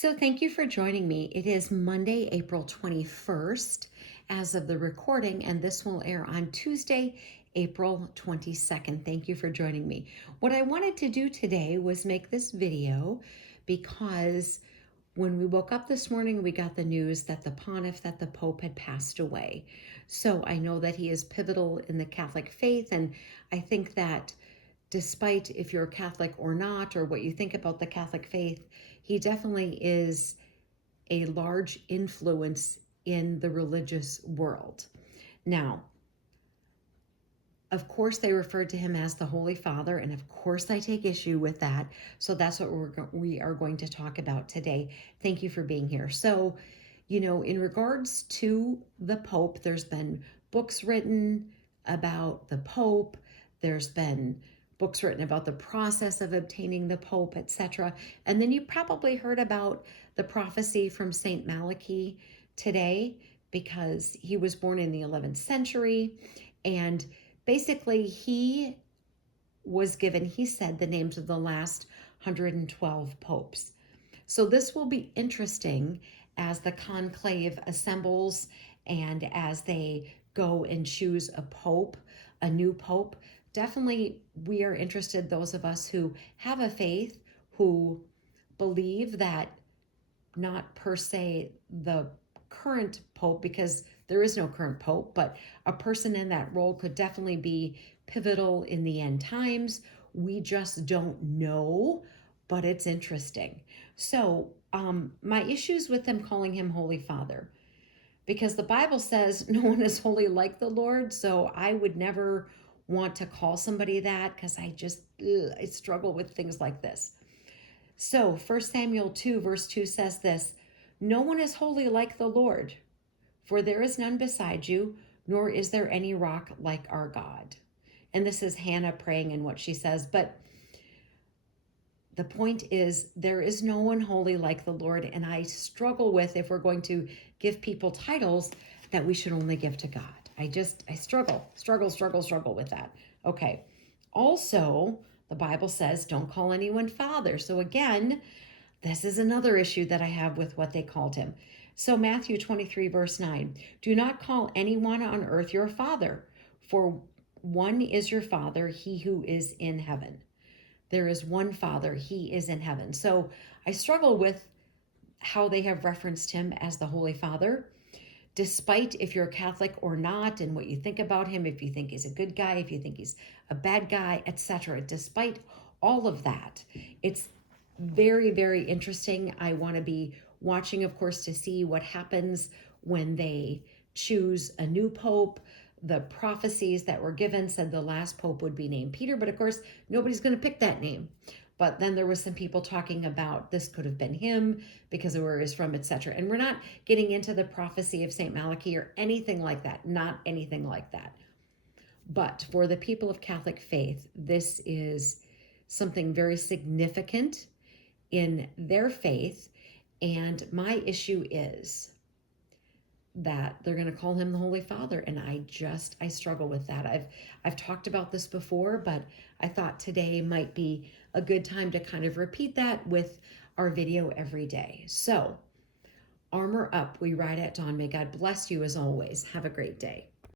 So thank you for joining me. It is Monday, April 21st as of the recording, and this will air on Tuesday, April 22nd. Thank you for joining me. What I wanted to do today was make this video because when we woke up this morning, we got the news that the pontiff, that the Pope had passed away. So I know that he is pivotal in the Catholic faith, and I think that despite if you're Catholic or not, or what you think about the Catholic faith, he definitely is a large influence in the religious world. Now, of course, they referred to him as the Holy Father, and of course, I take issue with that. So that's what we are going to talk about today. Thank you for being here. So, in regards to the Pope, there's been books written about the Pope. There's been books written about the process of obtaining the Pope, etc. And then you probably heard about the prophecy from Saint Malachi today, because he was born in the 11th century, and basically, he said the names of the last 112 popes. So this will be interesting as the conclave assembles and as they go and choose a pope, a new pope. Definitely, we are interested, those of us who have a faith, who believe that not per se the current pope, because there is no current pope, but a person in that role could definitely be pivotal in the end times. We just don't know, but it's interesting. So, my issues with them calling him Holy Father, because the Bible says no one is holy like the Lord. So I would never want to call somebody that, because I struggle with things like this. So 1 Samuel 2 verse 2 says this: "No one is holy like the Lord, for there is none beside you, nor is there any rock like our God." And this is Hannah praying in what she says. But the point is, there is no one holy like the Lord. And I struggle with, if we're going to give people titles, that we should only give to God. I struggle with that. Okay. Also, the Bible says, don't call anyone father. So again, this is another issue that I have with what they called him. So Matthew 23 verse 9, "Do not call anyone on earth your father, for one is your father, he who is in heaven." There is one Father, he is in heaven. So I struggle with how they have referenced him as the Holy Father, despite if you're Catholic or not, and what you think about him, if you think he's a good guy, if you think he's a bad guy, etc. Despite all of that, it's very, very interesting. I want to be watching, of course, to see what happens when they choose a new pope. The prophecies that were given said the last pope would be named Peter, but of course, nobody's going to pick that name. But then there was some people talking about this could have been him because of where he's from, etc. And we're not getting into the prophecy of Saint Malachi or anything like that, not anything like that. But for the people of Catholic faith, this is something very significant in their faith. And my issue is that they're going to call him the Holy Father, and I struggle with that. I've talked about this before, but I thought today might be a good time to kind of repeat that with our video every day. So, armor up, we ride at dawn. May God bless you as always. Have a great day.